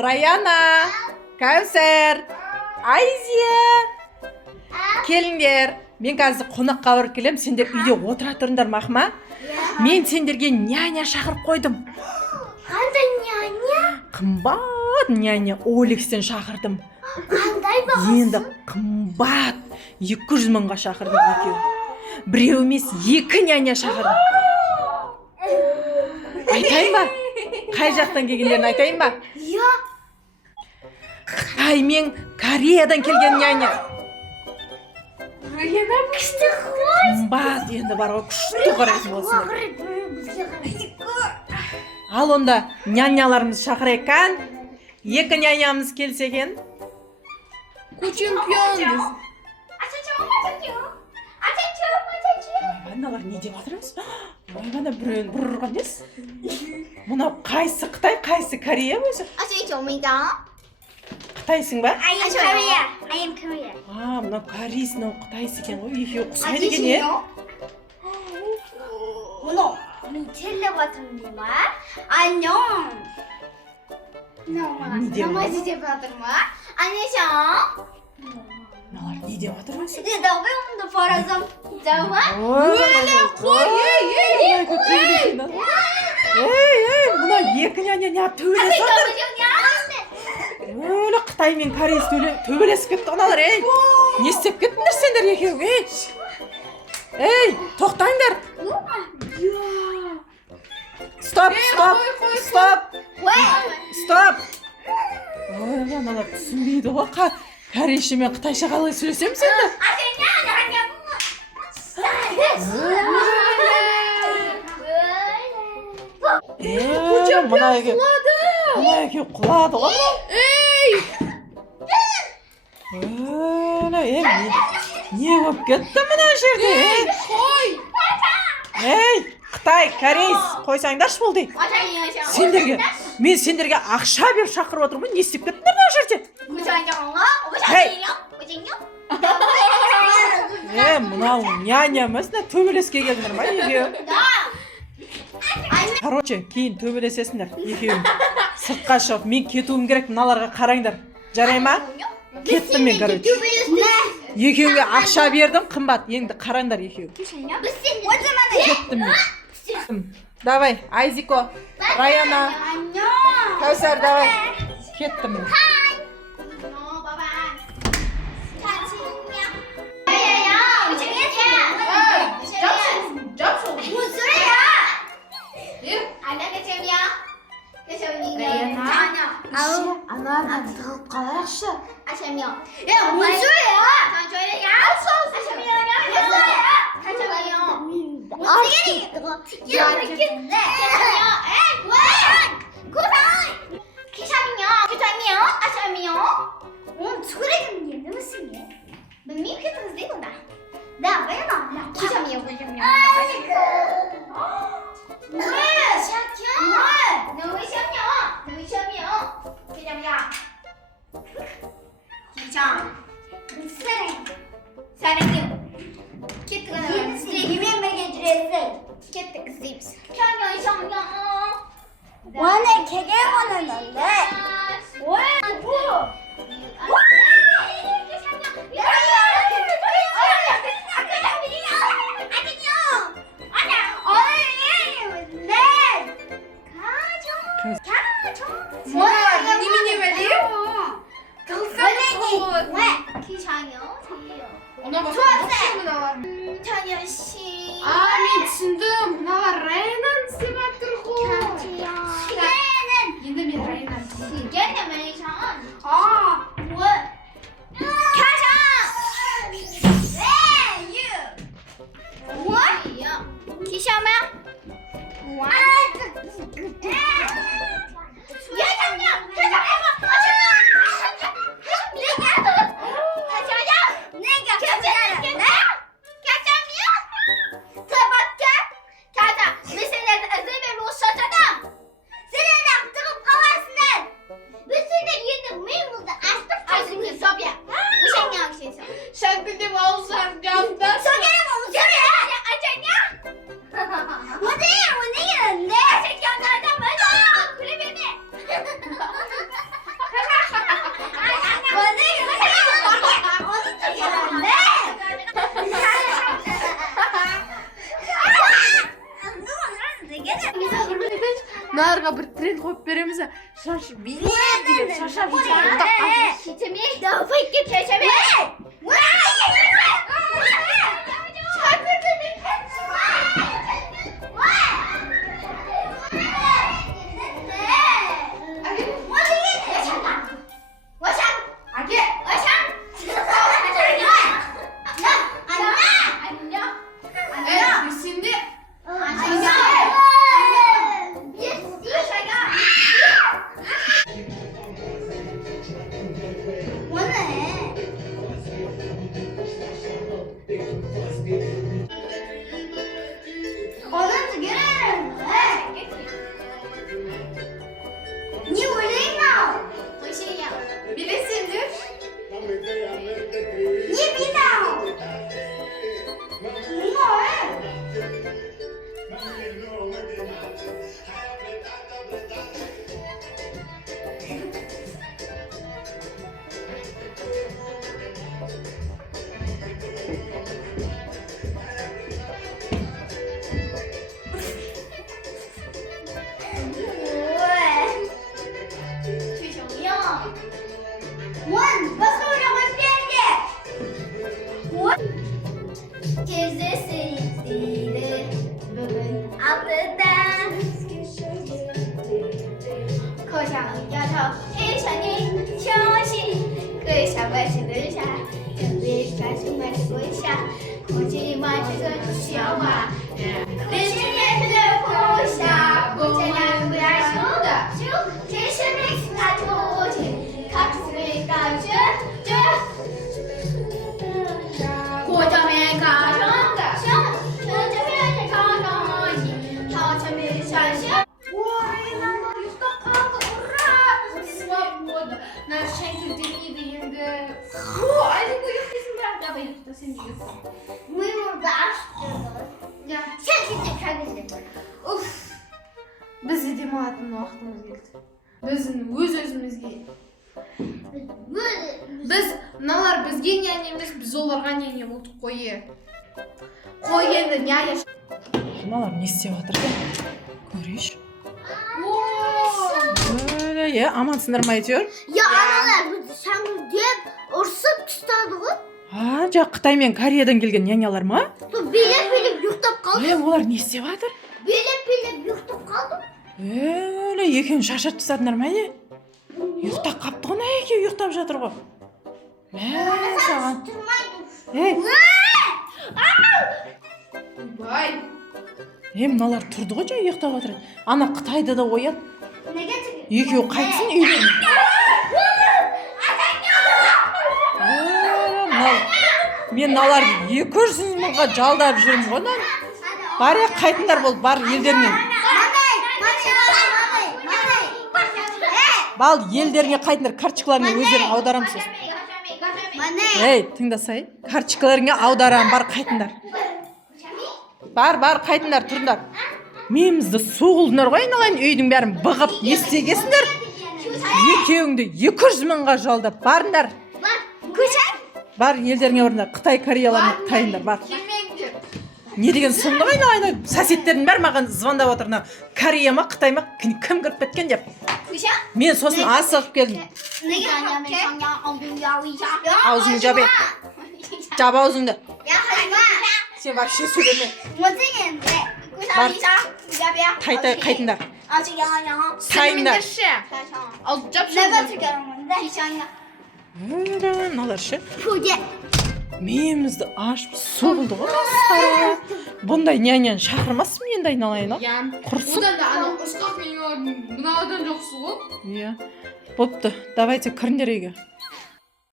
Rayana, Kevser, Ayziya. Келіңдер. Мен қазір қонаққа барып келем. Сендер үйде отыра тұрыңдар мақма. Мен сендерге няня шақырып қойдым. Қандай няня? Қымбат няня Оликстен шақырдым. Қандай бағасы? Енді қымбат 200 мыңға шақырдым екеуін. Біреу емес 2 няня шақырдым. Айтайын ба? Қай жақтан келгендерін айтайын ба? Иә. Қытай мен Кореядан келген няня. Күшті ғой. Қымбат енді бар ғой, күшті қарайтын болсын. Ал онда няняларымыз шақырайық қан. 2 нянямыз келсе екен. Чемпионбыз. Аналар не деп жатыр емес? Ойбана біреуін бұрырған емес. Мынау қайсы Қытай, қайсы Корея өзі? Қытайсың ба? I am Korea. Мынау Корейс, мынау Қытайсы екен ғой. Екеуі ұқсайды екен, е? Мұны телеватырмын ма? Ан녕. Не деп Намаз жатыр? деп жатыр ма? Аннешан. Мыналар не деп жатыр өзі? Давай онда фаразам. Давай. Мына 2 няня неғып төбелесіп жатыр? Өлі Қытай мен Корейс төбелесіп кетті аналар, ей! Не істеп кеттіңдер сендер екеуі, ей! Ей, тоқтаңдар! Стоп! Ой, аналар түсінбейді ғой, корейше мен қытайша қалай сөйлесем сендер? Мына екеу құлады ғой. Не болып кетті мына жерде? Ей, Қытай, Корейс, қойсаңдаршы болды. Мен сендерге ақша беріп шақырып отырмын, не істеп кеттіңдер мына жерде? Мынау няня емес, төбелеске келдіңдер ма екеуі? Короче, кейін төбелесесіңдер екеуің. Сыртқа шығып, мен кетуім керек, мыналарға қараңдар. Жарай ма? Кеттім мен, короче. Екеуіңге ақша бердім, қымбат. Енді қараңдар екеуің. Кеттім мен. Давай, Айзико, Раяна, Кәусар, давай. Кеттім мен. Аналарға тығылып қалайықшы. Мұн сөйле! 오늘 개개원은 뭔데? мыналарга бир тренд коюп беребиз да. Шаш билет, шаша билет. Давай кетчеме. Şimdi bilesindir. Наш шенкер денейді енді. Айдың бұл ұйықтайсың ба? Я ұйықта, сен де ұйықта. Уф, біз де демалатын уақытымыз келді. Біздің өз-өзімізге. Біз, мыналар бізге няня емес, біз оларға няня болдық қойы. Қой енді няня. Мыналар не істеп жатыр екен? Көрейінші. Амансыңдар ма әйтеуір? Ұрсып тастады ғой. Жақ Қытай мен Кореядан келген нянялар ма? Билеп ұйықтап қалды. Олар не істеп жатыр? Билеп ұйықтап қалды. Екеуін шаршатып тастадыңдар ма не? Ұйықтап қапты ғой, екеуі ұйықтап жатыр ғой. Саған. Бай. Мыналар тұрды ғой, жай ұйықтап жатыр. Ана Қытайды да оят. Екеуі қайтсын үйден. Мен налар 200 мыңға жалдап жүрмін ғой. Бар қайтындар болып, бар елдеріне. Бал елдеріне қайтындар, карточкаларына өздерің аударамсыз. Тыңдасай, карточкаларыңа аударам, бар қайтындар. Бар қайтындар, тұрындар. Мемізді соғылдыңдар ғой, айналайын, үйдің бәрін бұғып естегесіңдер. Екеуіңді 200 мыңға жалдап барыңдар. Бар елдеріңе барыңдар, Қытай, Кореяларын тайындар, бар. Не деген сұмды ғой, айналайын, соседтердің бәрі маған звондап отыр. Корея ма, Қытай ма, кім кіріп кеткен деп. Мен сосын асығып келдім. Аузыңды жабе. Жаб аузыңды. Сен вообще сөйлеме. Бар. Тай қайтыңдар. Тайындар. Алып жап Налар ше. Миымызды ашып соғылды ғой. Бұндай няняны шақырмасын енді айналайын. Құрсын. Бұдан да ана ұшқақ менің мынаудан жоқсы ғой. Бопты, давайте кіріңдер үйге.